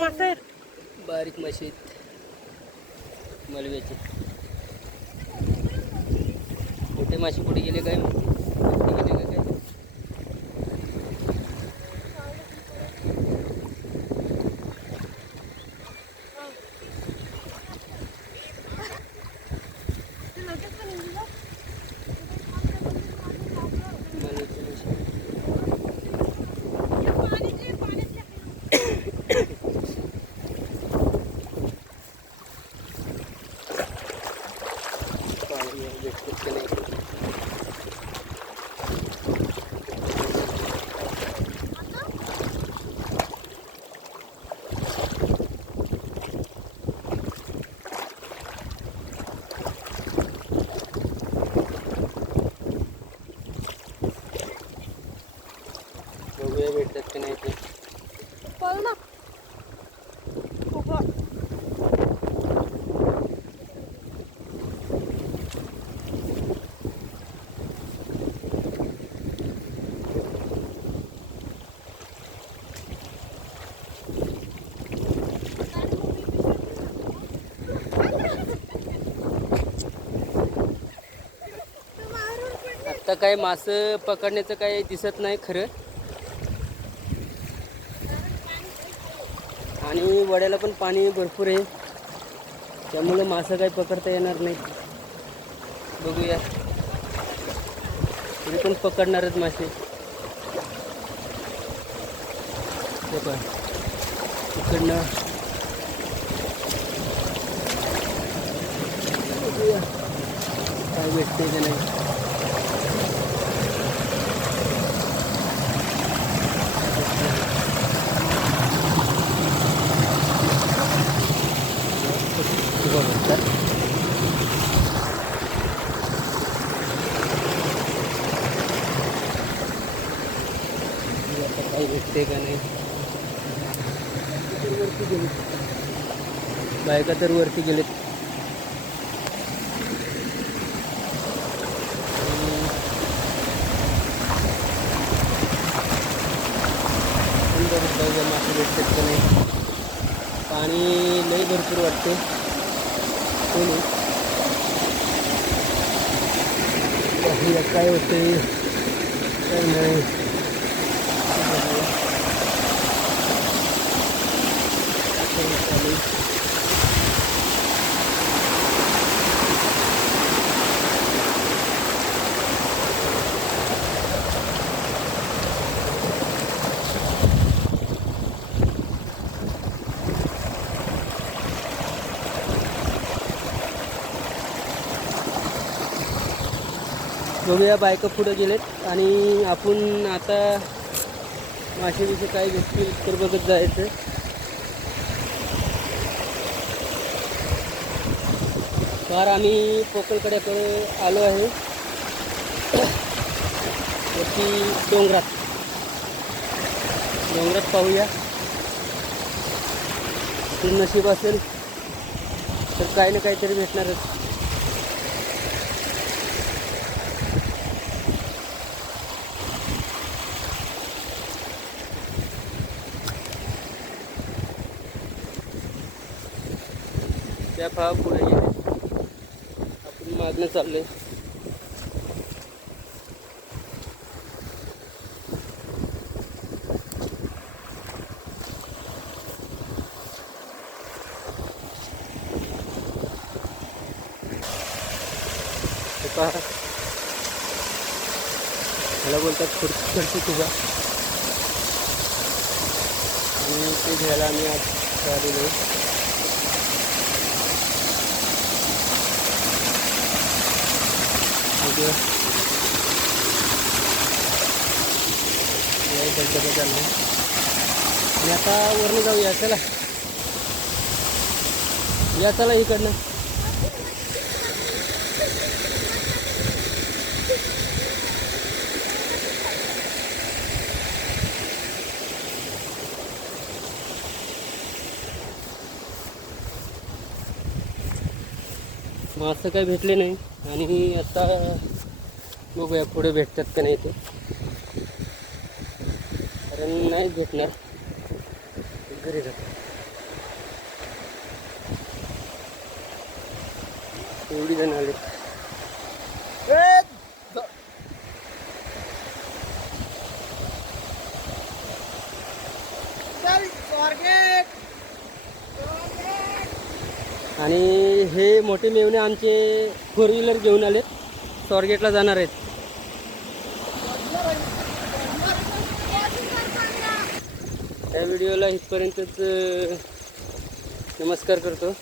मासेर बारीक मासे मलव्याचे. मोठे मासे कुठे गेले काय का नाही ते पळ ना. खूप आत्ता काय मासं पकडण्याचं काय दिसत नाही खरं. आणि वड्याला पण पाणी भरपूर आहे. त्यामुळं मासं काही पकडता येणार नाही. बघूया. तरी पण पकडणारच मासे. ते पण इकडनं. बघूया. काय भेटते का नाही किंवा भेटतात बघूया आता काही भेटते का नाही? वरती गेलेत बायका तर वरती गेलेत. मासे भेटतात का नाही पाणी लई भरपूर वाटते. कोणी? काय होते काय नाही बघूया. काय चालू आहे. बघूया बायका पुढं गेलेत. आणि आपण आता मासे बिसे काय भेटतील तर बघत जायचं. फार आम्ही पोकळकड्याकडे आलो आहे. वरती डोंगरात. डोंगरात पाहूया. नशीब असेल तर काही ना काहीतरी भेटणारच. त्या पहा पुढे आपण मागणं चाललंय. हे ह्याला बोलतात खुर्ची खर्ची तुझा. आणि ते घ्यायला आम्ही आज आलेलो आहे. धबधबा चालला आणि आता वरनं जाऊया चला. या चला इकडनं. मग असं काही भेटले नाही. आणि आता बघूया पुढे भेटतात का नाही ते. कारण नाही भेटणार. घरी जात. एवढी जण आले. आणि हे मोठे मेवणे आमचे फोर व्हीलर घेऊन आले. स्वारगेटला जाणार आहेत. या व्हिडिओला इथपर्यंतच नमस्कार करतो.